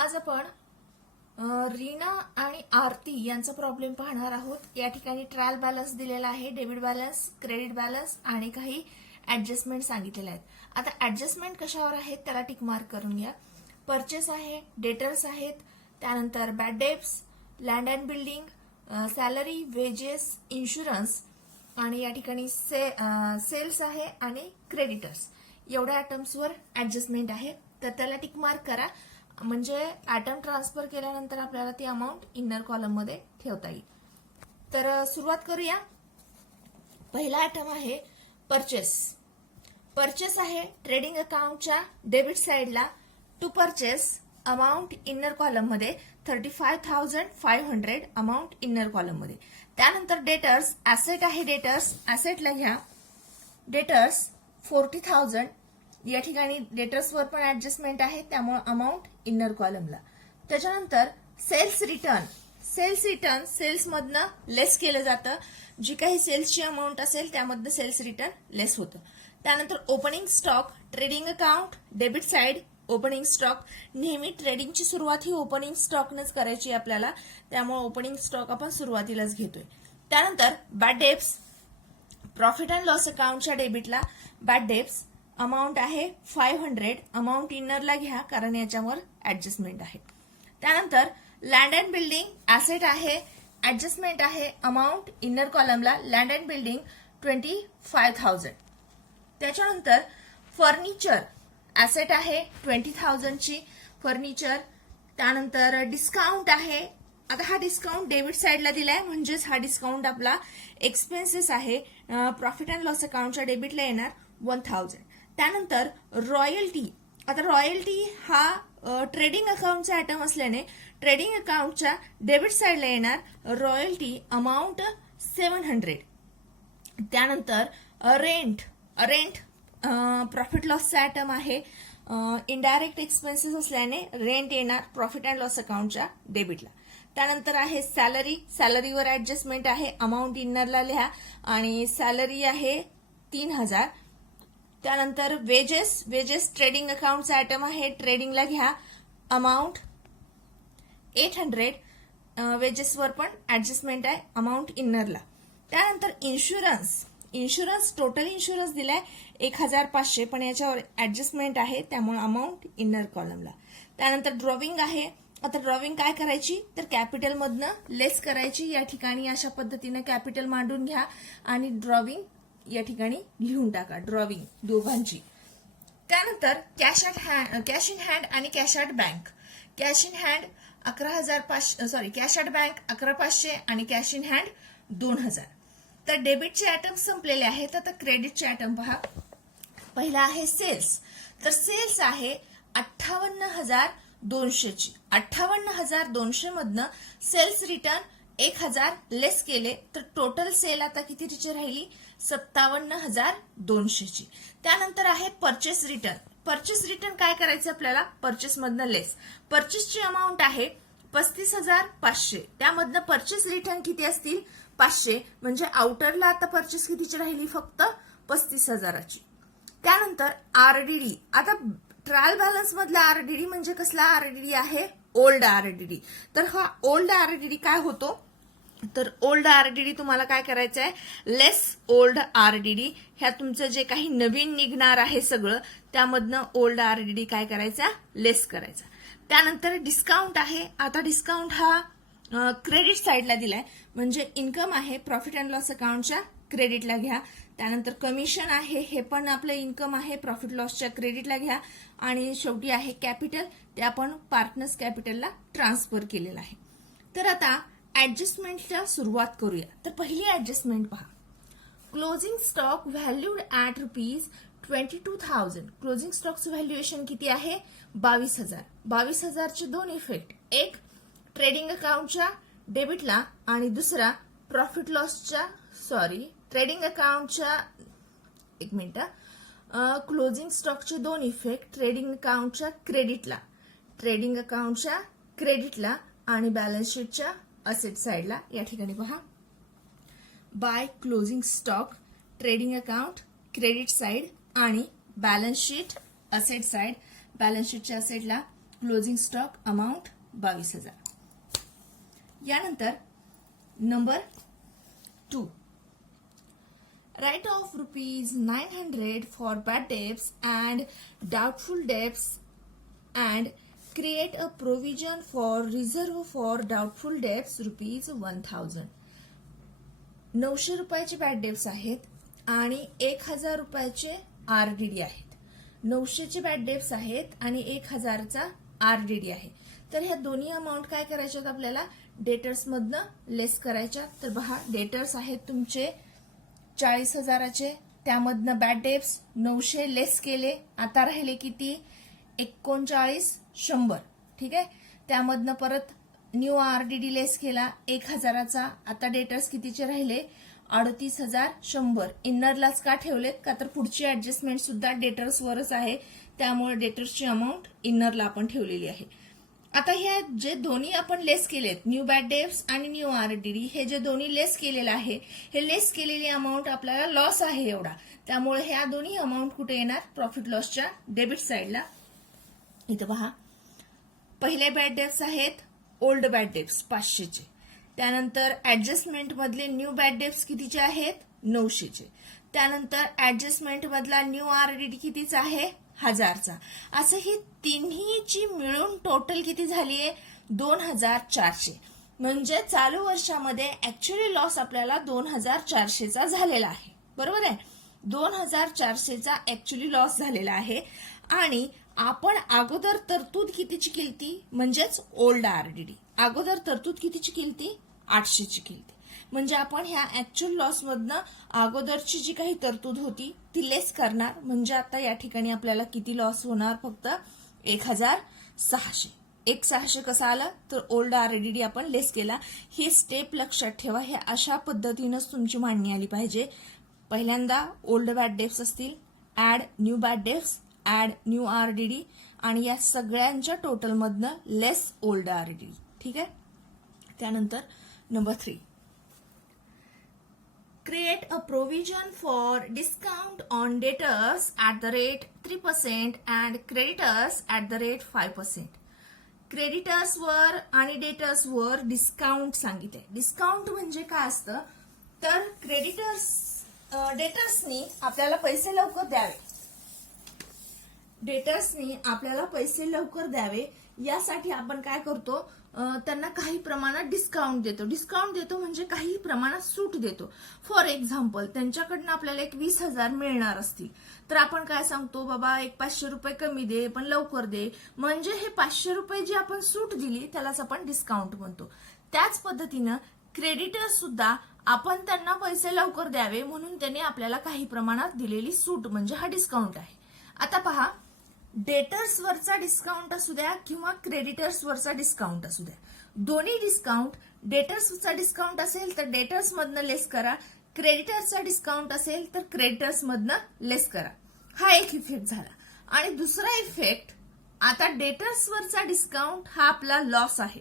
आज आपण रीना आणि आरती यांचा प्रॉब्लेम पाहणार आहोत। या ठिकाणी ट्रायल बॅलन्स दिलेला आहे, डेबिट बॅलन्स, क्रेडिट बॅलन्स आणि काही ऍडजस्टमेंट सांगितलेले आहेत। आता ऍडजस्टमेंट कशावर आहेत त्याला टिक मार्क करून घ्या। परचेस आहे, डेटर्स आहेत, त्यानंतर bad debts, land and building, salary, wedges, insurance आणि या ठिकाणी सेल्स आहे आणि क्रेडिटर्स। एवढ्या आयटम्सवर ऍडजस्टमेंट आहे, तर त्याला टिक मार्क करा। म्हणजे आयटम ट्रान्सफर केल्यानंतर आपल्याला ती अमाउंट इनर कॉलम मध्ये ठेवता येईल। तर सुरुवात करूया। पहिला आयटम आहे परचेस। परचेस आहे ट्रेडिंग अकाउंटच्या डेबिट साइडला to purchase amount inner column मध्ये 35,500 अमाउंट इनर कॉलम मध्ये। त्यानंतर डेटर्स ऍसेट आहे, डेटर्स ऍसेटला घ्या, डेटर्स 40,000 या ठिकाणी डेटर्सवर पण ऍडजस्टमेंट आहे, त्यामुळे अमाउंट इनर कॉलमला। त्याच्यानंतर सेल्स रिटर्न, सेल्स मधनं लेस केलं जातं, जी काही सेल्सची अमाउंट असेल त्यामधनं सेल्स रिटर्न लेस होतं। त्यानंतर opening stock, trading account debit side opening stock, नेहमी ट्रेडिंगची सुरुवात ही ओपनिंग स्टॉकनच करायची आपल्याला, त्यामुळे ओपनिंग स्टॉक आपण सुरुवातीलाच घेतोय। त्यानंतर bad debts, profit and loss अकाउंटच्या डेबिटला बॅड डेब्ट्स अमाउंट आहे 500, अमाउंट इनरला घ्या कारण याच्यावर ऍडजस्टमेंट आहे। त्यानंतर लँड अँड बिल्डिंग ऍसेट आहे, ऍडजस्टमेंट आहे, amount inner कॉलमला land and building 25,000। त्याच्यानंतर फर्निचर ऍसेट आहे 20,000 ची फर्निचर। त्यानंतर डिस्काउंट आहे, आता हा डिस्काउंट डेबिट साइडला दिलाय म्हणजेच हा डिस्काउंट आपला एक्सपेन्सेस आहे, प्रॉफिट अँड लॉस अकाउंटच्या डेबिटला येणार 1,000। त्यानंतर रॉयल्टी, आता रॉयल्टी हा ट्रेडिंग अकाउंटचा आयटम असल्याने ट्रेडिंग अकाउंटच्या डेबिट साइडला येणार रॉयल्टी अमाउंट 700। त्यानंतर रेंट प्रॉफिट लॉसचा आयटम आहे, इनडायरेक्ट एक्सपेन्सेस असल्याने रेंट येणार प्रॉफिट अँड लॉस अकाउंटच्या डेबिटला। त्यानंतर आहे सॅलरीवर ऍडजस्टमेंट आहे, अमाऊंट इनरला लिहा आणि सॅलरी आहे 3,000। त्यानंतर वेजेस ट्रेडिंग अकाउंटचा आयटम आहे, ट्रेडिंगला घ्या, अमाऊंट 800, वेजेसवर पण ऍडजस्टमेंट आहे, अमाऊंट इनरला। त्यानंतर इन्शुरन्स टोटल इन्शुरन्स दिलाय 1,500, पण याच्यावर ऍडजस्टमेंट आहे त्यामुळे अमाऊंट इनर कॉलमला। त्यानंतर ड्रॉविंग आहे, आता ड्रॉविंग काय करायची तर कॅपिटल मधनं लेस करायची, या ठिकाणी अशा पद्धतीने कॅपिटल मांडून घ्या आणि ड्रॉविंग या ठिकाणी लिहून टाका, ड्रॉविंग दोघांची। त्यानंतर कॅश इन हँड आणि cash at bank, cash in hand 11,500 cash at bank 11,500 आणि कॅश इन हँड 2,000। तर डेबिटचे आयटम संपलेले आहेत, आता क्रेडिटचे आयटम पहा। पहिला आहे सेल्स, तर सेल्स आहे 58,200 ची, 58,200 मधनं सेल्स रिटर्न 1,000 लेस केले तर टोटल सेल आता कितीची राहिली 57,200 ची। त्यानंतर आहे परचेस रिटर्न काय करायचं आपल्याला, परचेस मधनं लेस, परचेसची अमाऊंट आहे 35,500, त्यामधनं परचेस रिटर्न किती असतील 500, म्हणजे आउटरला आता परचेस कितीची राहिली फक्त 35,000ची। त्यानंतर आरडीडी, आता ट्रायल बॅलन्स मधला आरडीडी म्हणजे कसला आरडीडी आहे, ओल्ड आरडीडी। तर हा ओल्ड आरडीडी काय होतो, तर ओल्ड आरडीडी तुम्हाला काय करायचं आहे, लेस ओल्ड आरडीडी, ह्या तुमचं जे काही नवीन निघणार आहे सगळं त्यामधनं ओल्ड आरडीडी काय करायचा, लेस करायचा। त्यानंतर डिस्काउंट आहे, आता डिस्काउंट हा क्रेडिट साइडला दिलाय, म्हणजे इन्कम आहे प्रॉफिट अँड लॉस अकाउंटच्या क्रेडिटला घ्या। त्यानंतर कमिशन आहे, हे पण आपलं इन्कम आहे प्रॉफिट लॉसच्या क्रेडिटला घ्या। आणि शेवटी आहे कॅपिटल, ते आपण पार्टनर्स कॅपिटलला ट्रान्सफर केलेलं आहे। तर आता ऍडजस्टमेंटला सुरुवात करूया। तर पहिली ऍडजस्टमेंट पहा, closing stock valued at ₹22,000, closing स्टॉकचं व्हॅल्युएशन किती आहे 22,000। 22,000 चे दोन इफेक्ट, एक ट्रेडिंग अकाउंटच्या डेबिटला आणि दुसरा प्रॉफिट लॉसच्या ट्रेडिंग अकाउंटच्या, एक मिनिट, क्लोजिंग स्टॉकचे दोन इफेक्ट ट्रेडिंग अकाउंटच्या क्रेडिटला आणि बॅलन्स शीटच्या असेट साइडला। या ठिकाणी पहा, by closing stock trading account credit side आणि balance sheet asset side, balance शीटच्या असेटला क्लोजिंग स्टॉक अमाऊंट 22,000. यानंतर number 2, write off ₹900 for bad debts and doubtful debts and create a provision for reserve for doubtful debts ₹1,000. 900 रुपयाचे bad debts आहेत आणि 1,000 रुपयाचे RDD आहेत. 900चे bad debts आहेत आणि 1,000चा आरडीडी आहे. तर ह्या दोन्ही अमाऊंट काय करायच्यात आपल्याला डेटर्स मधनं लेस करायच्या. तर पहा डेटर्स आहेत तुमचे 40,000चे, त्यामधनं बॅड डेब्ट्स 900 लेस केले, आता राहिले किती 39,100. ठीक आहे. त्यामधनं परत न्यू आरडीडी लेस केला 1,000चा, आता डेटर्स कितीचे राहिले 38,100. इनरलाच का ठेवलेत का तर पुढची ऍडजस्टमेंट सुद्धा डेटर्सवरच आहे, त्यामुळे डेटर्सची अमाऊंट इनरला आपण ठेवलेली आहे. आता हे जे दोन्ही आपण लेस केलेत न्यू बॅड डेब्ट्स आणि न्यू आरडीडी, हे जे दोन्ही लेस केलेलं आहे, हे लेस केलेली अमाऊंट आपल्याला लॉस आहे एवढा, त्यामुळे ह्या दोन्ही अमाऊंट कुठे येणार प्रॉफिट लॉसच्या डेबिट साइडला. इथं पहा पहिले बॅड डेब्ट्स आहेत ओल्ड बॅड डेब्ट्स 500चे, त्यानंतर ऍडजस्टमेंट मधले न्यू बॅड डेब्ट्स कितीचे आहेत 900चे, त्यानंतर ऍडजस्टमेंट मधला न्यू आरडीडी कितीचा आहे 1,000चा. असं ही तिन्हीची मिळून टोटल किती झालीये 2,400. म्हणजे चालू वर्षामध्ये ऍक्च्युअली लॉस आपल्याला 2,400चा झालेला आहे. बरोबर आहे. 2,400चा ऍक्च्युअली लॉस झालेला आहे आणि आपण अगोदर तरतूद कितीची केलती म्हणजेच ओल्ड आरडीडी अगोदर तरतूद कितीची केलती 800ची केलती. म्हणजे आपण ह्या ऍक्च्युअल लॉस मधनं अगोदरची जी काही तरतूद होती ती लेस करणार. म्हणजे आता या ठिकाणी आपल्याला किती लॉस होणार फक्त 1,600. 1,600 कसा आला तर ओल्ड आरडीडी आपण लेस केला. ही स्टेप लक्षात ठेवा. हे अशा पद्धतीनंच तुमची मांडणी आली पाहिजे. पहिल्यांदा ओल्ड बॅड डेब्ट्स असतील, add new bad debts, add new RDD आणि या सगळ्यांच्या टोटल मधनं लेस ओल्ड आरडीडी. ठीक आहे. त्यानंतर number 3, create a provision for discount on debtors at the rate 3% and creditors at the rate 5%. Creditors वर आणि डेटर्स वर डिस्काउंट सांगितले. डिस्काउंट म्हणजे काय असतं तर डेटर्सनी आपल्याला पैसे लवकर द्यावे. डेटर्सनी आपल्याला पैसे लवकर द्यावे यासाठी आपण काय करतो त्यांना काही प्रमाणात डिस्काउंट देतो. डिस्काउंट देतो म्हणजे काही प्रमाणात सूट देतो. फॉर एक्झाम्पल त्यांच्याकडनं आपल्याला एक 20,000 मिळणार असतील तर आपण काय सांगतो बाबा एक 500 रुपये कमी दे पण लवकर दे. म्हणजे हे 500 रुपये जी आपण सूट दिली त्यालाच आपण डिस्काउंट म्हणतो. त्याच पद्धतीनं क्रेडिटर्स सुद्धा आपण त्यांना पैसे लवकर द्यावे म्हणून त्यांनी आपल्याला काही प्रमाणात दिलेली सूट म्हणजे हा डिस्काउंट आहे. आता पहा डेटर्स वरचा डिस्काउंट असू द्या किंवा क्रेडिटर्स वरचा डिस्काउंट असू द्या, दोन्ही डिस्काउंट डेटर्सचा डिस्काउंट असेल तर डेटर्स मधनं लेस करा, क्रेडिटर्सचा डिस्काउंट असेल तर क्रेडिटर्स मधनं लेस करा. हा एक इफेक्ट झाला. आणि दुसरा इफेक्ट आता डेटर्स वरचा डिस्काउंट हा आपला लॉस आहे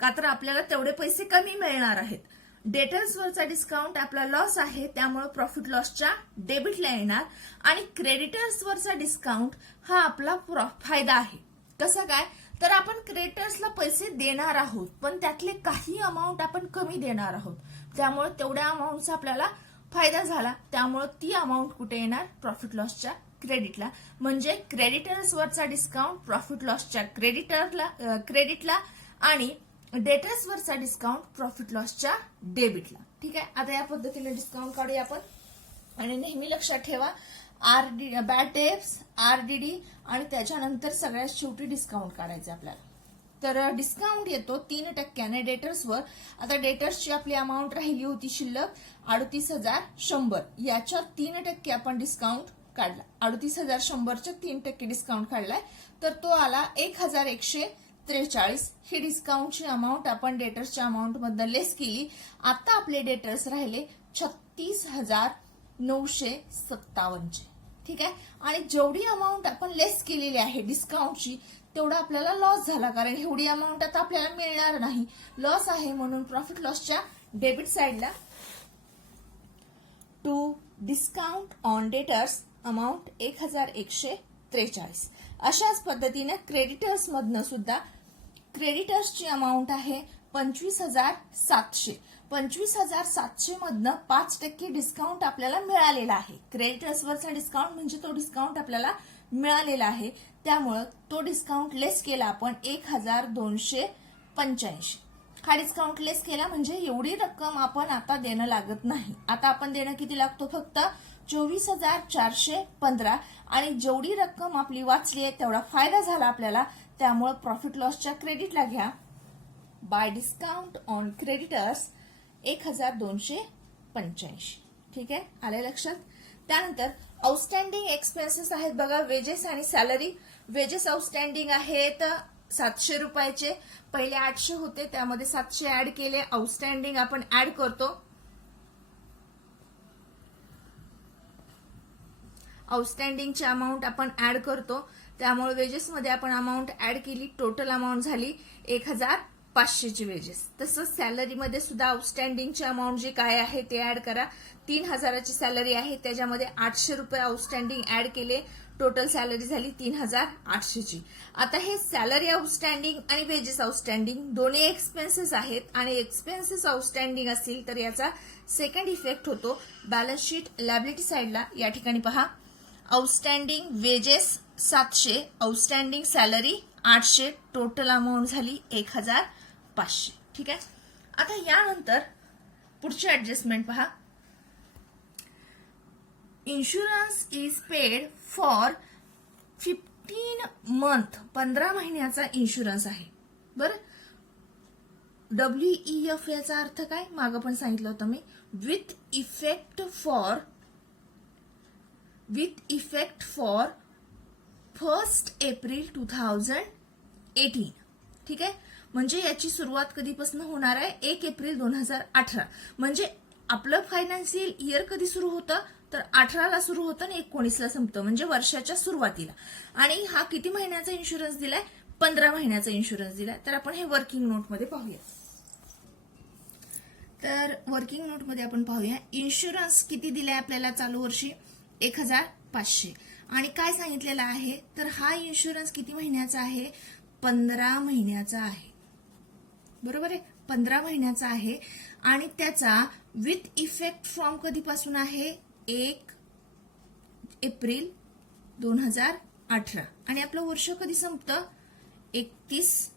का तर आपल्याला तेवढे पैसे कमी मिळणार आहेत. डेटर्स वरचा डिस्काउंट आपला लॉस आहे त्यामुळे प्रॉफिट लॉसच्या डेबिटला येणार. आणि क्रेडिटर्स वरचा डिस्काउंट हा आपला फायदा आहे. कसा काय तर आपण क्रेडिटर्सला पैसे देणार आहोत पण त्यातले काही अमाऊंट आपण कमी देणार आहोत त्यामुळे तेवढ्या अमाऊंटचा आपल्याला फायदा झाला. त्यामुळे ती अमाऊंट कुठे येणार प्रॉफिट लॉसच्या क्रेडिटला. म्हणजे क्रेडिटर्स वरचा डिस्काउंट प्रॉफिट लॉसच्या क्रेडिटला आणि डेटर्स वरचा डिस्काउंट प्रॉफिट लॉसच्या डेबिटला. ठीक आहे. आता या पद्धतीने डिस्काउंट काढूया आपण. आणि नेहमी लक्षात ठेवा बॅड डेब्ट्स आरडीडी आणि त्याच्यानंतर सगळ्यात शेवटी डिस्काउंट काढायचे आपल्याला. तर डिस्काउंट येतो 3% डेटर्सवर. आता डेटर्सची आपली अमाऊंट राहिली होती शिल्लक 38,100. याच्या 3% आपण डिस्काउंट काढला. 38,100च्या 3% डिस्काउंट काढलाय तर तो आला 1,143. ही डिस्काउंटची अमाऊंट आपण डेटर्सच्या अमाऊंट मधनं लेस केली. आता आपले डेटर्स राहिले 36,957. ठीक आहे. आणि जेवढी अमाऊंट आपण लेस केलेली आहे डिस्काउंटची तेवढा आपल्याला लॉस झाला कारण एवढी अमाऊंट आता आपल्याला मिळणार नाही. लॉस आहे म्हणून प्रॉफिट लॉसच्या डेबिट साइडला to discount on debtors amount 1,143. अशाच पद्धतीने क्रेडिटर्स मधनं सुद्धा क्रेडिटर्सची अमाऊंट आहे 25,700. 25,700 मधनं 5% डिस्काउंट आपल्याला मिळालेला आहे. क्रेडिटर्सवरचा डिस्काउंट म्हणजे तो डिस्काउंट आपल्याला मिळालेला आहे, त्यामुळं तो डिस्काउंट लेस केला आपण 1,285. हा डिस्काउंट लेस केला म्हणजे एवढी रक्कम आपण आता देणं लागत नाही. आता आपण देणं किती लागतो? फक्त 24,415. आणि जेवढी रक्कम आपली वाचली आहे तेवढा फायदा झाला आपल्याला, त्यामुळे प्रॉफिट लॉसच्या क्रेडिटला घ्या. Bye discount on creditors 1,285. ठीक आहे, आले लक्षात. त्यानंतर आउटस्टँडिंग एक्सपेन्सेस आहेत बघा, वेजेस आणि सॅलरी. वेजेस आउटस्टँडिंग आहेत 700 रुपयाचे. पहिले 800 होते, त्यामध्ये 700 ऍड केले. आउटस्टँडिंग आपण ऍड करतो. आउटस्टँडिंगची अमाऊंट आपण ऍड करतो, त्यामुळे वेजेस मध्ये आपण अमाऊंट ऍड केली. टोटल अमाऊंट झाली 1,500ची वेजेस. तसंच सॅलरीमध्ये सुद्धा आउटस्टँडिंगची अमाऊंट जी काय आहे ते ऍड करा. 3,000ची सॅलरी आहे, त्याच्यामध्ये 800 रुपये आउटस्टँडिंग ऍड केले. टोटल सॅलरी झाली 3,800ची. आता हे सॅलरी आउटस्टँडिंग आणि वेजेस आउटस्टँडिंग दोन्ही एक्सपेन्सेस आहेत, आणि एक्सपेन्सेस आउटस्टँडिंग असतील तर याचा सेकंड इफेक्ट होतो बॅलन्स शीट लायबिलिटी साइडला. या ठिकाणी पहा, outstanding wedges 700, outstanding salary 800, total amount झाली 1,500. ठीक आहे. आता यानंतर पुढची ऍडजस्टमेंट पहा. Insurance is paid for 15 month. 15 महिन्याचा इन्शुरन्स आहे. बरं, WEF याचा अर्थ काय मागं पण सांगितलं होतं मी. With effect for 1 April 2018. ठीक आहे, म्हणजे याची सुरुवात कधीपासून होणार आहे? 1 एप्रिल 2018. म्हणजे आपलं फायनान्शियल इयर कधी सुरू होतं? तर 18ला सुरू होतं आणि 19ला संपतं, म्हणजे वर्षाच्या सुरुवातीला. आणि हा किती महिन्याचा इन्शुरन्स दिलाय? 15 महिन्याचा इन्शुरन्स दिलाय. तर आपण हे वर्किंग नोटमध्ये पाहूया. तर वर्किंग नोटमध्ये आपण पाहूया, इन्शुरन्स किती दिलाय आपल्याला चालू वर्षी? 1,500. आणि काय सांगितलेलं आहे? तर हा इन्शुरन्स किती महिन्याचा आहे? 15 महिन्याचा आहे. बरोबर आहे, 15 महिन्याचा आहे. आणि त्याचा विथ इफेक्ट फ्रॉम कधीपासून आहे? 1 एप्रिल 2018. आणि आपलं वर्ष कधी संपतं? 31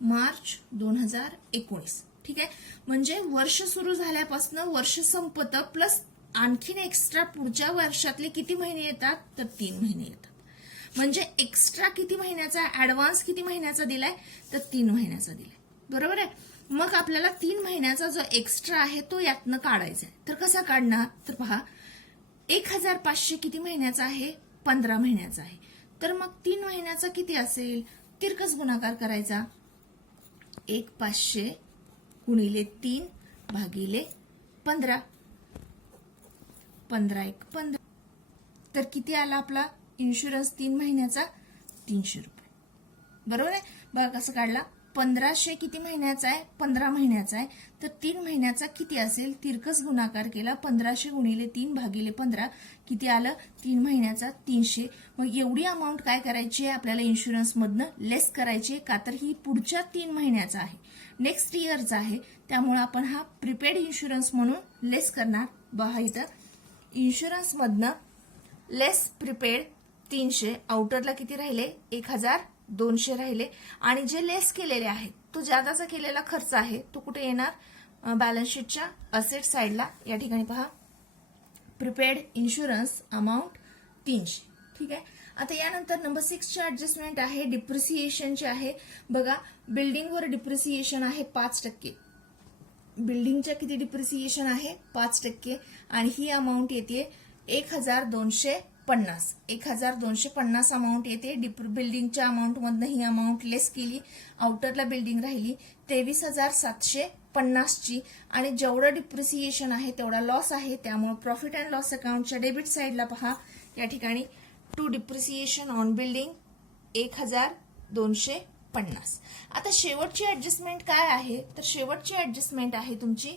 मार्च 2019. ठीक आहे, म्हणजे वर्ष सुरू झाल्यापासून वर्ष संपतं, प्लस आणखीन एक्स्ट्रा पुढच्या वर्षातले किती महिने येतात? तर 3 महिने येतात. म्हणजे एक्स्ट्रा किती महिन्याचा, ऍडव्हान्स किती महिन्याचा दिलाय? तर 3 महिन्याचा दिलाय. बरोबर आहे. मग आपल्याला 3 महिन्याचा जो एक्स्ट्रा आहे तो यातनं काढायचा आहे. तर कसा काढणार? तर पहा, 1,500 किती महिन्याचा आहे? 15 महिन्याचा आहे. तर मग 3 महिन्याचा किती असेल? तिरकस गुणाकार करायचा. 1,500 गुणिले 3 भागिले 15. 15 तर किती आला आपला इन्शुरन्स 3 महिन्याचा? 300 रुपये. बरोबर आहे. बघा कसं काढला. 1,500 किती महिन्याचा आहे? 15 महिन्याचा आहे. तर 3 महिन्याचा किती असेल? तिरकस गुणाकार केला. 1,500 गुणिले 3 भागिले 15 किती आलं? 3 महिन्याचा 300. मग एवढी अमाऊंट काय करायची आहे? आपल्याला इन्शुरन्स मधनं लेस करायची आहे, का तर ही पुढच्या 3 महिन्याचा आहे, नेक्स्ट इयरचा आहे. त्यामुळे आपण हा प्रीपेड इन्शुरन्स म्हणून लेस करणार. बघा इथं इन्शुरन्स मधनं लेस प्रीपेड 300. आउटरला किती राहिले? 1,200 राहिले. आणि जे लेस केलेले आहेत तो जादाचा केलेला खर्च आहे तो कुठे येणार? बॅलन्स शीटच्या असेट साइडला. या ठिकाणी पहा, प्रीपेड इन्शुरन्स अमाऊंट 300. ठीक आहे. आता यानंतर नंबर 6 ची ऍडजस्टमेंट आहे डिप्रिसिएशनची आहे. बघा, बिल्डिंगवर डिप्रिसिएशन आहे 5%. बिल्डिंगच्या किती डिप्रिसिएशन आहे? 5%. आणि ही अमाऊंट येते 1,250. 1,250 अमाऊंट येते. बिल्डिंगच्या अमाऊंट मधनं ही अमाऊंट लेस केली. आउटरला बिल्डिंग राहिली 23,750ची. आणि जेवढं डिप्रिसिएशन आहे तेवढा लॉस आहे, त्यामुळे प्रॉफिट अँड लॉस अकाउंटच्या डेबिट साइडला पहा, या ठिकाणी टू डिप्रिसिएशन ऑन बिल्डिंग 1,250. आता शेवटची ऍडजस्टमेंट काय आहे? तर शेवटची ऍडजस्टमेंट आहे तुमची,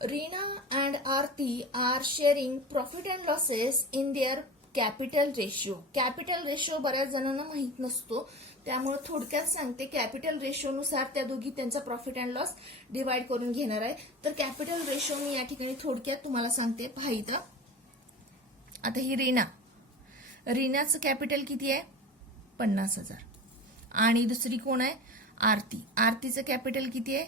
Reena and Aarti are sharing profit and losses in their capital ratio. Capital ratio बऱ्याच जणांना माहित नसतो, त्यामुळे थोडक्यात सांगते. कॅपिटल रेशिओनुसार त्या दोघी त्यांचा प्रॉफिट अँड लॉस डिवाइड करून घेणार आहे. तर कॅपिटल रेशिओ मी या ठिकाणी थोडक्यात तुम्हाला सांगते. पहा इथं, आता ही रीनाचं कॅपिटल किती आहे? 50,000. आणि दुसरी कोण आहे? आरतीचं कॅपिटल किती आहे?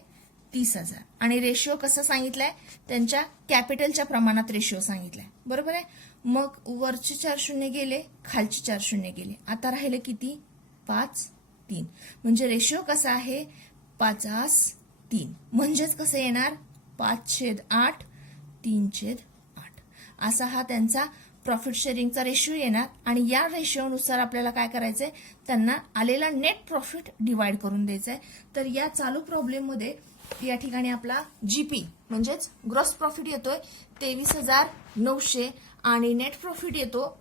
30,000. आणि रेशिओ कसं सांगितलंय? त्यांच्या कॅपिटलच्या प्रमाणात रेशिओ सांगितलाय. बरोबर आहे. मग वरचे 4 शून्य गेले, खालचे 4 शून्य गेले. आता राहिले किती? 5, 3. म्हणजे रेशिओ कसा आहे? 5:3. म्हणजेच कसं येणार? 5/8, 3/8. असा हा त्यांचा प्रॉफिट शेअरिंगचा रेशिओ येणार. आणि या रेशिओनुसार आपल्याला काय करायचंय? त्यांना आलेला नेट प्रॉफिट डिवाइड करून द्यायचंय. तर या चालू प्रॉब्लेम मध्ये या ठिकाणी आपला जीपी म्हणजेच ग्रॉस प्रॉफिट येतोय 23,900 आणि नेट प्रॉफिट येतो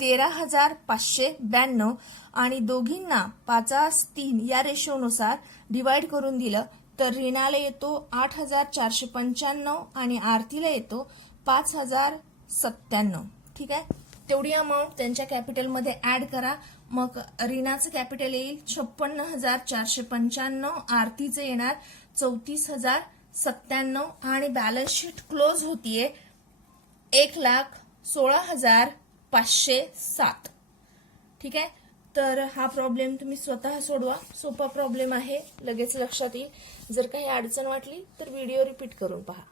13,592. आणि दोघींना 5:3 या रेशिओनुसार डिवाइड करून दिलं तर रीनाला येतो 8,495 आणि आरतीला येतो 5,097. ठीक आहे. तेवढी अमाऊंट त्यांच्या कॅपिटलमध्ये ऍड करा. मग रीनाचं कॅपिटल येईल 56,495, आरतीचं येणार 34,097 आणि बॅलन्स शीट क्लोज होतीये 1,16,507. ठीक आहे. तर हा प्रॉब्लेम तुम्ही स्वतः सोडवा. सोपा प्रॉब्लेम आहे, लगेच लक्षात येईल. जर काही अडचण वाटली तर व्हिडिओ रिपीट करून पहा.